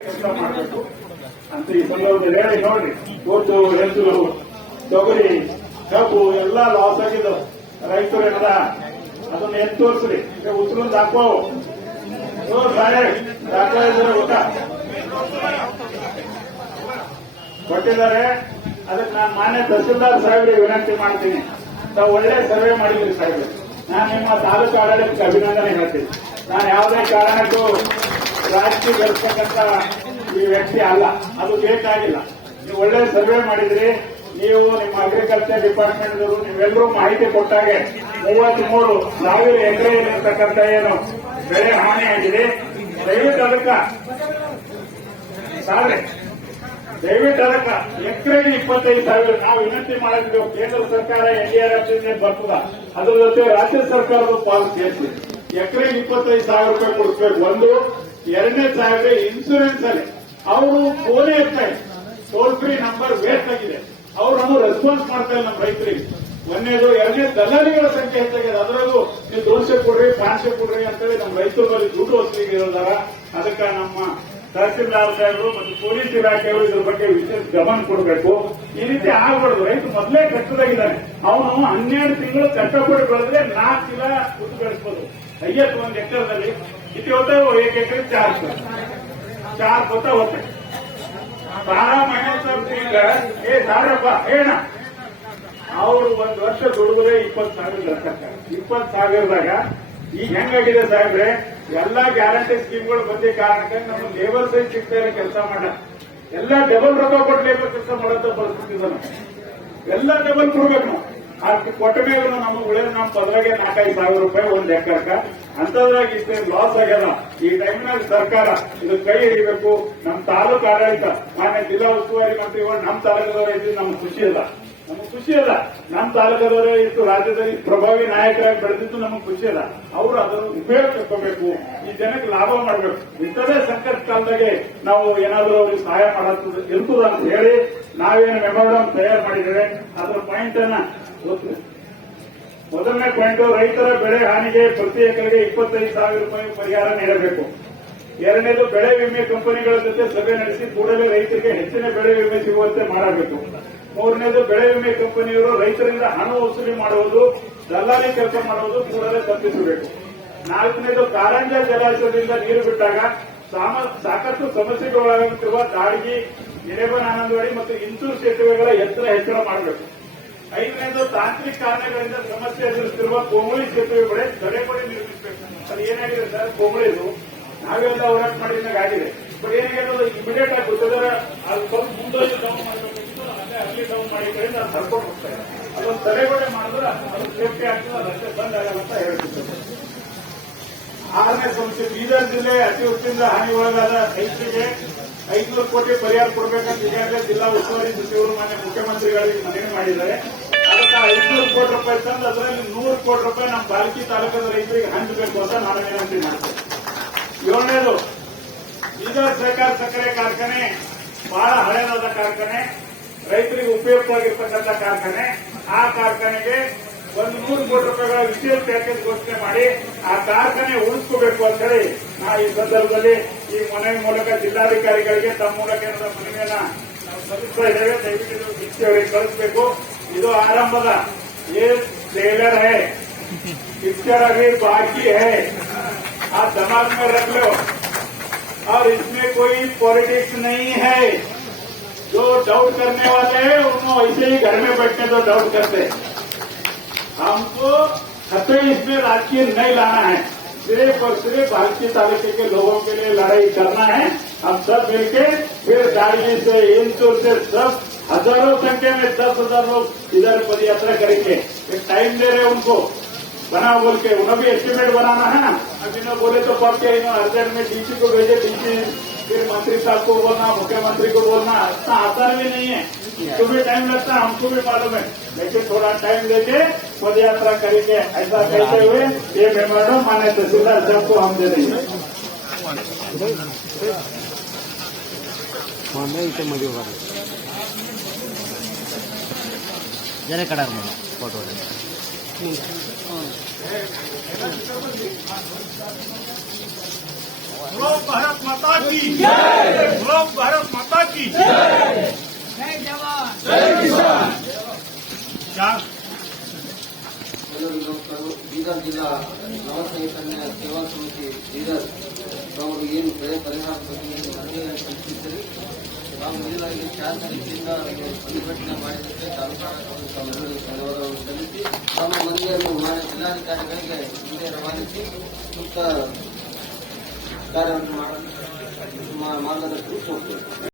ಕೆಲಸ ಮಾಡಬೇಕು ಅಂತ ಈ ಸಂದರ್ಭದಲ್ಲಿ ಹೇಳಿ ನೋಡ್ರಿ ಒಟ್ಟು ಹೆಸರು ತೊಗರಿ, ಕಬ್ಬು ಎಲ್ಲ ಲಾಸ್ ಆಗಿದ್ದು ರೈತರು ಏನದ? ಅದನ್ನ ಎತ್ತು ತೋರಿಸ್ರಿ ಉಸಿರು ಸಾಹೇಬ್ ಹಾಕೋ ಇದ್ರೆ ಊಟ ಕೊಟ್ಟಿದ್ದಾರೆ. ಅದಕ್ಕೆ ನಾನು ಮಾನ್ಯ ತಹಸೀಲ್ದಾರ್ ಸಾಹೇಬ್ರಿ ವಿನಂತಿ ಮಾಡ್ತೀನಿ. ತಾವು ಒಳ್ಳೆ ಸರ್ವೆ ಮಾಡಿದ್ರಿ ಸಾಹೇಬ್ರೆ. ನಾನು ನಿಮ್ಮ ತಾಲೂಕು ಆಡಳಿತಕ್ಕೆ ಅಭಿನಂದನೆ ಹೇಳ್ತೀನಿ. ನಾನು ಯಾವುದೇ ಕಾರಣಕ್ಕೂ ರಾಜಕೀಯ ಬರ್ತಕ್ಕಂತ ಈ ವ್ಯಕ್ತಿ ಅಲ್ಲ. ಅದು ಬೇಕಾಗಿಲ್ಲ ನೀವು ಒಳ್ಳೆ ಸರ್ವೆ ಮಾಡಿದ್ರಿ. ನೀವು ನಿಮ್ಮ ಅಗ್ರಿಕಲ್ಚರ್ ಡಿಪಾರ್ಟ್ಮೆಂಟ್ ನೀವೆಲ್ಲರೂ ಮಾಹಿತಿ ಕೊಟ್ಟಾಗೆ ಮೂವತ್ಮೂರು ಸಾವಿರ ಎಕರೆ ಇರತಕ್ಕಂತ ಏನು ಬೆಳೆ ಹಾನಿಯಾಗಿದೆ ದಯವಿಟ್ಟು ಅದಕ್ಕೆ ಸಾವಿರ ದಯವಿಟ್ಟು ಅದಕ್ಕ ಎಕರೆಗೆ ಇಪ್ಪತ್ತೈದು ಸಾವಿರ ನಾವು ವಿನಂತಿ ಮಾಡಿದ್ವಿ. ಕೇಂದ್ರ ಸರ್ಕಾರ ಎನ್ಡಿಆರ್ಎಫ್ ಬರ್ತದ. ಅದ್ರ ಜೊತೆ ರಾಜ್ಯ ಸರ್ಕಾರದ ಪಾಲು ಸೇರಿಸಿ ಎಕರೆಗೆ ಇಪ್ಪತ್ತೈದು ಸಾವಿರ ರೂಪಾಯಿ ಕೊಡಿಸ್ಬೇಕು. ಒಂದು ಎರಡನೇ ಸಾವಿರ ಇನ್ಸೂರೆನ್ಸ್ ಅಲ್ಲಿ. ಅವರು ಫೋನೇ ಇರ್ತಾರೆ ಟೋಲ್ ಫ್ರೀ ನಂಬರ್ ವೇಸ್ಟ್ ಆಗಿದೆ. ಅವ್ರನ್ನು ರೆಸ್ಪಾನ್ಸ್ ಮಾಡ್ತಾ ಇಲ್ಲ ನಮ್ಮ ರೈತರಿಗೆ. ಒಂದೇದು, ಎರಡನೇ ದಲ್ಲಾಳಿಗಳ ಸಂಖ್ಯೆ ಹೆಚ್ಚಾಗಿದೆ. ಅದರಲ್ಲೂ ನೀವು ದೋಸೆ ಕೊಡ್ರಿ ಪಾಂಚೆ ಕೊಡ್ರಿ ಅಂತೇಳಿ ನಮ್ಮ ರೈತರಲ್ಲಿ ದುಡ್ಡು ವಸೂಲಿಗೆ ಇರೋದಾರ ಅದಕ್ಕೆ ನಮ್ಮ ತಹಸೀಲ್ದಾರ್ ಸಾಹೇಬರು ಮತ್ತು ಪೊಲೀಸ್ ಇಲಾಖೆಯವರು ಇದ್ರ ಬಗ್ಗೆ ವಿಶೇಷ ಗಮನ ಕೊಡಬೇಕು. ಈ ರೀತಿ ಆಗಬಾರ್ದು. ರೈತ ಮೊದಲೇ ಕಷ್ಟದಾಗಿದ್ದಾನೆ. ಅವನು ಹನ್ನೆರಡು ತಿಂಗಳು ಕಷ್ಟಪಟ್ಟು ಬೆಳೆದ್ರೆ ನಾಲ್ಕು ಕಿಲ ಉದ್ದು ಬೆಳೆಸ್ಬೋದು. ಐವತ್ತು ಒಂದು ಎಕರೆದಲ್ಲಿ ಇದು ಹೋಗ್ತಾ ಏಕ್ ಎಕರೆ ಚಾರ್ ಚಾರ್ ಹೋಗ್ತಾ ಹೋಗ್ತದೆ ಸಾರಾ ಮನೆ ಈಗ, ಏ ಸಾರಪ್ಪ ಏನ ಅವರು ಒಂದು ವರ್ಷ ದುಡಿದ್ರೆ ಇಪ್ಪತ್ತು ಸಾವಿರ ಲಕ್ಷ ಇಪ್ಪತ್ತು ಸಾವಿರದಾಗ ಈಗ ಹೆಂಗಾಗಿದೆ ಸಾಹೇಬ್ರೆ? ಎಲ್ಲಾ ಗ್ಯಾರಂಟಿ ಸ್ಕೀಮ್ಗಳು ಬಂದಿ ಕಾರಣಕ್ಕೆ ನಮ್ಮ ಲೇಬರ್ ಸೈಜ್ ಸಿಗ್ತಾ ಇರೋ ಕೆಲಸ ಮಾಡ. ಎಲ್ಲ ಡಬಲ್ ರೊಕ್ಕ ಕೊಟ್ಟು ಲೇಬರ್ ಕೆಲಸ ಮಾಡೋ ಪರಿಸ್ಥಿತಿ. ಎಲ್ಲ ಡಬಲ್ ಕೊಡ್ಬೇಕು ನಾವು. ಅಷ್ಟು ಕೊಟ್ಟ ಮೇಲೆ ನಮಗೆ ಉಳಿದ ನಮ್ಮ ಪದರಾಗೆ ನಾಲ್ಕೈದು ಸಾವಿರ ರೂಪಾಯಿ ಒಂದ್ ಎಕರ್ಕ ಅಂತದ್ರಾಗ ಇಷ್ಟೇ ಲಾಸ್ ಆಗ್ಯದ ಈ ಟೈಮ್ನಾಗ ಸರ್ಕಾರ ಇದು ಕೈ ಹಿಡಿಬೇಕು. ನಮ್ಮ ತಾಲೂಕು ಆಡಳಿತ, ಮಾನ್ಯ ಜಿಲ್ಲಾ ಉಸ್ತುವಾರಿ ಮಂತ್ರಿಗಳು ನಮ್ಮ ತಾಲೂಕದವರೇ ಇದ್ದು ನಮ್ಗೆ ಖುಷಿ ಅಲ್ಲ. ನಮ್ಗೆ ಖುಷಿ ಅಲ್ಲ. ನಮ್ಮ ತಾಲೂಕದವರೇ ಇಷ್ಟು ರಾಜ್ಯದಲ್ಲಿ ಪ್ರಭಾವಿ ನಾಯಕರಾಗಿ ಬೆಳೆದಿದ್ದು ನಮಗೆ ಖುಷಿ ಅಲ್ಲ. ಅವರು ಅದನ್ನು ಉಪಯೋಗ ತಗೋಬೇಕು ಈ ಜನಕ್ಕೆ ಲಾಭ ಮಾಡಬೇಕು. ಇಂಥದೇ ಸಂಕಷ್ಟ ಕಾಲದಾಗೆ ನಾವು ಏನಾದರೂ ಅವ್ರಿಗೆ ಸಹಾಯ ಮಾಡುತ್ತೆ ಇರ್ತದ ಅಂತ ಹೇಳಿ ನಾವೇನು ಮೆಮೋರಂ ತಯಾರು ಮಾಡಿದ್ದೇವೆ. ಅದರ ಪಾಯಿಂಟ್ ಅನ್ನ ಮೊದಲನೇ ಪಾಯಿಂಟ್ ರೈತರ ಬೆಳೆ ಹಾನಿಗೆ ಪ್ರತಿ ಎಕರೆಗೆ ಇಪ್ಪತ್ತೈದು ಸಾವಿರ ರೂಪಾಯಿ ಪರಿಹಾರ ನೀಡಬೇಕು. ಎರಡನೇದು ಬೆಳೆ ವಿಮೆ ಕಂಪನಿಗಳ ಜೊತೆ ಸಭೆ ನಡೆಸಿ ಕೂಡಲೇ ರೈತರಿಗೆ ಹೆಚ್ಚಿನ ಬೆಳೆ ವಿಮೆ ಸಿಗುವಂತೆ ಮಾಡಬೇಕು. ಮೂರನೇದು ಬೆಳೆ ವಿಮೆ ಕಂಪನಿಯವರು ರೈತರಿಂದ ಹಣ ವಸೂಲಿ ಮಾಡುವುದು, ದಲ್ಲಾಳಿ ಕೆಲಸ ಮಾಡುವುದು ಕೂಡಲೇ ತಪ್ಪಿಸಬೇಕು. ನಾಲ್ಕನೇದು ಕಾರಂಜ ಜಲಾಶಯದಿಂದ ನೀರು ಬಿಟ್ಟಾಗ ಸಾಕಷ್ಟು ಸಮಸ್ಯೆಗಳಾಗುತ್ತಿರುವ ದಾಳಿಗೆ ಇರೇಬನ್ ಆನಂದವಾಡಿ ಮತ್ತು ಇಂತೂರು ಸೇತುವೆಗಳ ಎತ್ತರ ಹೆಚ್ಚಳ ಮಾಡಬೇಕು. ಐದನೇದು ತಾಂತ್ರಿಕ ಕಾರಣಗಳಿಂದ ಸಮಸ್ಯೆ ಎದುರಿಸುತ್ತಿರುವ ಕೋಮಳಿ ಸೇತುವೆ ಬಳಿ ತಡೆಗೋಡೆ ನಿರ್ಮಿಸಬೇಕು. ಅದು ಏನಾಗಿದೆ ಸರ್? ಕೋಮಳಿದು ನಾವೆಲ್ಲ ಹೋರಾಟ ಮಾಡಿದಾಗ ಆಗಿದೆ. ಬಟ್ ಏನಾಗಿದೆ ಇಮಿಡಿಯೇಟ್ ಆಗಿ ಗೊತ್ತಿದ್ದಾರೆ ಅದು ಸ್ವಲ್ಪ ಮುಂದೋಗಿ ಡೌನ್ ಮಾಡಬೇಕಿತ್ತು. ಅಲ್ಲೇ ಅಲ್ಲಿ ಡೌನ್ ಮಾಡಿದ್ರೆ ನಾನು ಅದು ಹರ್ಕೊಂಡು ಹೋಗ್ತಾರೆ ಅದೊಂದು ತಡೆಗೋಡೆ ಮಾಡಿದ್ರೆ ಅದು ಸೇಫ್ಟಿ ಆಗ್ತದೆ ಅದಕ್ಕೆ ಬಂದಾಗ ಬಂದ್ ಆಗಲ್ಲ ಅಂತ ಹೇಳ್ತಿದ್ದಾರೆ. ಆರನೇ ಸಮಸ್ಯೆ, ಬೀದರ್ ಜಿಲ್ಲೆ ಅತಿವೃಷ್ಟಿಯಿಂದ ಹಾನಿ ಒಳಗಾದ ರೈತರಿಗೆ ಐದುನೂರು ಕೋಟಿ ಪರಿಹಾರ ಕೊಡಬೇಕಂತ ಈಗಾಗಲೇ ಜಿಲ್ಲಾ ಉಸ್ತುವಾರಿ ಸಚಿವರು ಮಾನ್ಯ ಮುಖ್ಯಮಂತ್ರಿಗಳಿಗೆ ಮನವಿ ಮಾಡಿದ್ದಾರೆ. ಅದಕ್ಕೆ ಐದುನೂರು ಕೋಟಿ ರೂಪಾಯಿ ತಂದು ಅದರಲ್ಲಿ ನೂರು ಕೋಟಿ ರೂಪಾಯಿ ನಮ್ಮ ಬಾಲ್ಕಿ ತಾಲೂಕದ ರೈತರಿಗೆ ಹಂಚಬೇಕು ಅಂತ ನಾನು ವಿನಂತಿ ಮಾಡ್ತೇನೆ. ಏಳನೇದು ಬೀದರ್ ಸಹಕಾರ ಸಕ್ಕರೆ ಕಾರ್ಖಾನೆ, ಬಹಳ ಹಳೆಯದಾದ ಕಾರ್ಖಾನೆ, ರೈತರಿಗೆ ಉಪಯುಕ್ತವಾಗಿರ್ತಕ್ಕಂಥ ಕಾರ್ಖಾನೆ, ಆ ಕಾರ್ಖಾನೆಗೆ ಒಂದು ನೂರು ಕೋಟಿ ರೂಪಾಯಿಗಳ ವಿಶೇಷ ಪ್ಯಾಕೇಜ್ ಘೋಷಣೆ ಮಾಡಿ ಆ ಕಾರ್ಖಾನೆ ಉಳಿಸ್ಕೋಬೇಕು ಅಂತ ಹೇಳಿ ನಾ ಈ ಸಂದರ್ಭದಲ್ಲಿ ಈ ಮನವಿ ಮೂಲಕ ಜಿಲ್ಲಾಧಿಕಾರಿಗಳಿಗೆ ತಮ್ಮ ಮೂಲಕ ಏನಾದ ಮನವಿಯನ್ನ ನಾವು ಸಲ್ಲಿಸ್ತಾ ಇದ್ದೇವೆ ದಯವಿಟ್ಟು ಇದು ಡಿಸಿ ಅವರಿಗೆ ಕಳಿಸಬೇಕು ಇದು ಆರಂಭದ ये ट्रेलर है पिक्चर अभी बाकी है आप दिमाग में रख लो और इसमें कोई पॉलिटिक्स नहीं है जो डाउट करने वाले हैं उनको ऐसे ही घर में बैठने तो डाउट करते हैं हमको कतई इसमें राजकीय नहीं लाना है सिर्फ़ और सिर्फ़ भारतीय तालुके के लोगों के लिए लड़ाई करना है। हम सब मिलके फिर गाड़ी से इंचूर से सब हज़ारों संख्या में दस हज़ार लोग इधर पद यात्रा करेंगे। टाइम दे रहे उनको। बना बोल के। उन्हें भी एस्टिमेट बनाना है ना। अभी न बोले तो पक्के इन्होंने अर्जेंट में डीसी को भेजे डीसी फिर मंत्री साहब को बोलना मुख्यमंत्री को बोलना। इतना आसान भी नहीं है। इसको भी टाइम लगता है हमको भी मालूम है। लेकिन थोड़ा टाइम देके पद यात्रा करेंगे ऐसा कहते हुए ये मेमोरेंडम मान्य तहसीलदार साहब को हम दे देंगे कड़ा मैं फ़ोटो भारत माता की भारत ಸೇವಾ ಸಮಿತಿ ಲೀಡರ್ ಅವರು ಏನು ಬೆಳೆ ಪರಿಹಾರ ಬಗ್ಗೆ ಮನವಿಯನ್ನು ಸಲ್ಲಿಸಿದ್ದರು ನಾವು ಮೊದಲಾಗಿ ಶಾಂತ ರೀತಿಯಿಂದ ಪ್ರತಿಭಟನೆ ಮಾಡಿದ್ದಕ್ಕೆ ತಾಲೂಕು ಧನ್ಯವಾದಗಳನ್ನು ಸಲ್ಲಿಸಿ ತಮ್ಮ ಮನವಿಯನ್ನು ಜಿಲ್ಲಾಧಿಕಾರಿಗಳಿಗೆ ಹಿಂದೆ ರವಾನಿಸಿ, ಸೂಕ್ತ ಕಾರ್ಯವನ್ನು ಮಾಡಲು ಮಾರ್ಗದರ್ಶನ ಕೊಡ್ತೇವೆ